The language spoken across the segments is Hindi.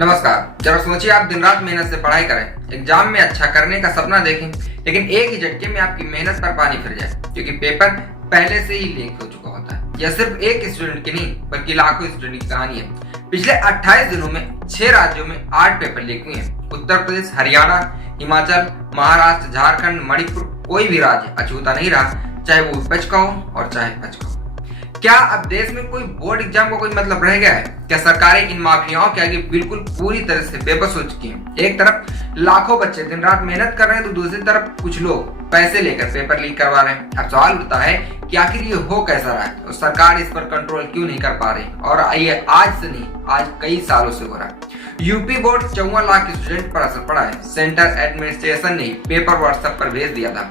नमस्कार। जरा सोचिए, आप दिन रात मेहनत से पढ़ाई करें, एग्जाम में अच्छा करने का सपना देखें, लेकिन एक ही झटके में आपकी मेहनत पर पानी फिर जाए क्योंकि पेपर पहले से ही लीक हो चुका होता है। यह सिर्फ एक स्टूडेंट की नहीं बल्कि लाखों स्टूडेंट की कहानी है। पिछले 28 दिनों में 6 राज्यों में 8 पेपर लीक हुए हैं। उत्तर प्रदेश, हरियाणा, हिमाचल, महाराष्ट्र, झारखंड, मणिपुर, कोई भी राज्य अछूता नहीं रहा, चाहे वो विपक्ष का हो और चाहे पक्ष का हो। क्या अब देश में कोई बोर्ड एग्जाम का कोई मतलब रह गया है? क्या सरकारें इन माफियाओं के आगे बिल्कुल पूरी तरह से बेबस हो चुकी हैं? एक तरफ लाखों बच्चे दिन रात मेहनत कर रहे हैं तो दूसरी तरफ कुछ लोग पैसे लेकर पेपर लीक करवा रहे हैं। अब सवाल उठता है कि आखिर ये हो कैसा रहा है और सरकार इस पर कंट्रोल क्यों नहीं कर पा रही? और ये आज से नहीं, आज कई सालों से हो रहा है। यूपी बोर्ड 54 लाख स्टूडेंट पर असर पड़ा है। सेंटर एडमिनिस्ट्रेशन ने पेपर व्हाट्सएप पर भेज दिया था।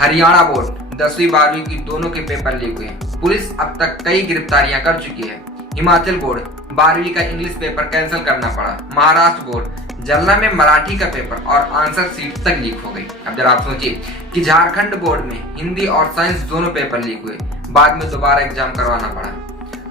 हरियाणा बोर्ड 10वीं 12वीं की दोनों के पेपर लीक हुए। पुलिस अब तक कई गिरफ्तारियां कर चुकी है। हिमाचल बोर्ड 12वीं का इंग्लिश पेपर कैंसिल करना पड़ा। महाराष्ट्र बोर्ड जलना में मराठी का पेपर और आंसर शीट तक लीक हो गई। अब जरा आप सोचिए कि झारखंड बोर्ड में हिंदी और साइंस दोनों पेपर लीक हुए, बाद में दोबारा एग्जाम करवाना पड़ा।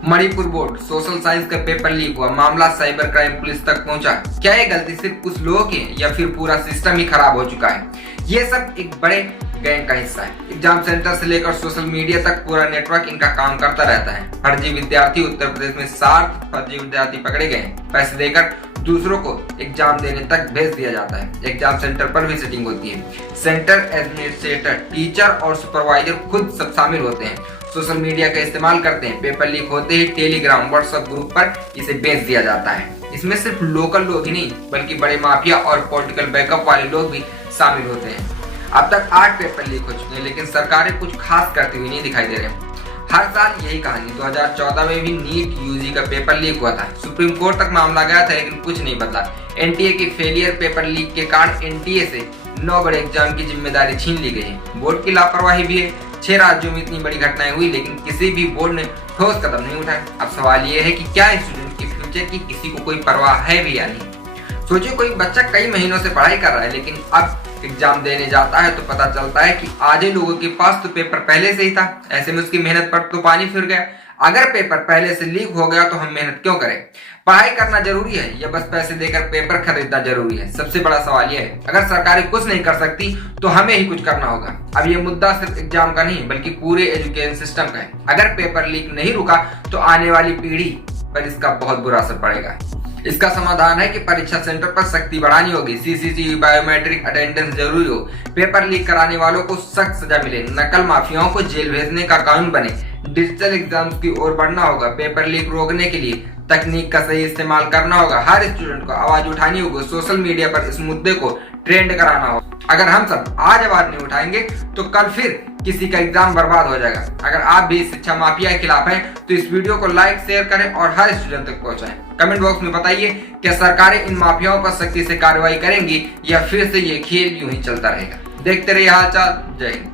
मणिपुर बोर्ड सोशल साइंस का पेपर लीक हुआ, मामला साइबर क्राइम पुलिस तक पहुंचा। क्या ये गलती सिर्फ कुछ लोगों की है या फिर पूरा सिस्टम ही खराब हो चुका है? ये सब एक बड़े गैंग का हिस्सा है। एग्जाम सेंटर से लेकर सोशल मीडिया तक पूरा नेटवर्क इनका काम करता रहता है। फर्जी विद्यार्थी उत्तर प्रदेश में 60 फर्जी विद्यार्थी पकड़े गए। पैसे देकर दूसरों को एग्जाम देने तक भेज दिया जाता है। एग्जाम सेंटर पर भी सेटिंग होती है। सेंटर एडमिनिस्ट्रेटर, टीचर और सुपरवाइजर खुद सब शामिल होते हैं। सोशल मीडिया का इस्तेमाल करते हैं। पेपर लीक होते ही टेलीग्राम, व्हाट्सएप ग्रुप पर इसे भेज दिया जाता है। इसमें सिर्फ लोकल लोग ही नहीं बल्कि बड़े माफिया और पॉलिटिकल बैकअप वाले लोग भी शामिल होते हैं। अब तक 8 पेपर लीक हो चुके हैं, लेकिन सरकारें कुछ खास करती हुई नहीं दिखाई दे रहे हैं। हर साल यही कहानी। 2014 में भी नीट यूजी का पेपर लीक हुआ था। सुप्रीम कोर्ट तक मामला गया था लेकिन कुछ नहीं बदला। एनटीए की फेलियर पेपर लीक के कारण एनटीए से 9 बड़े एग्जाम की जिम्मेदारी छीन ली गई है। बोर्ड की लापरवाही भी है। 6 राज्यों में इतनी बड़ी घटनाएं हुई लेकिन किसी भी बोर्ड ने ठोस कदम नहीं उठाया। अब सवाल ये है कि क्या स्टूडेंट के फ्यूचर की किसी को कोई परवाह है भी या नहीं? सोचिए, कोई बच्चा कई महीनों से पढ़ाई कर रहा है लेकिन अब एग्जाम देने जाता है तो पता चलता है कि आधे लोगों के पास तो पेपर पहले से ही था। ऐसे में उसकी मेहनत पर तो पानी फिर गया। अगर पेपर पहले से लीक हो गया तो हम मेहनत क्यों करें? पढ़ाई करना जरूरी है या बस पैसे देकर पेपर खरीदना जरूरी है? सबसे बड़ा सवाल यह है। अगर सरकारें कुछ नहीं कर सकती तो हमें ही कुछ करना होगा। अब ये मुद्दा सिर्फ एग्जाम का नहीं बल्कि पूरे एजुकेशन सिस्टम का है। अगर पेपर लीक नहीं रुका तो आने वाली पीढ़ी पर इसका बहुत बुरा असर पड़ेगा। इसका समाधान है कि परीक्षा सेंटर पर सख्ती बढ़ानी होगी। सीसीटीवी, बायोमेट्रिक अटेंडेंस जरूरी हो। पेपर लीक कराने वालों को सख्त सजा मिले। नकल माफियाओं को जेल भेजने का कानून बने। डिजिटल एग्जाम्स की ओर बढ़ना होगा। पेपर लीक रोकने के लिए तकनीक का सही इस्तेमाल करना होगा। हर स्टूडेंट को आवाज उठानी होगी। सोशल मीडिया पर इस मुद्दे को ट्रेंड कराना होगा। अगर हम सब आज आवाज नहीं उठाएंगे तो कल फिर किसी का एग्जाम बर्बाद हो जाएगा। अगर आप भी शिक्षा माफिया के खिलाफ हैं तो इस वीडियो को लाइक, शेयर करें और हर स्टूडेंट तक पहुंचाएं। कमेंट बॉक्स में बताइए, क्या सरकारें इन माफियाओं पर सख्ती से कार्रवाई करेंगी या फिर से ये खेल यूं ही चलता रहेगा? देखते रहिए हालचाल। जय हिंद।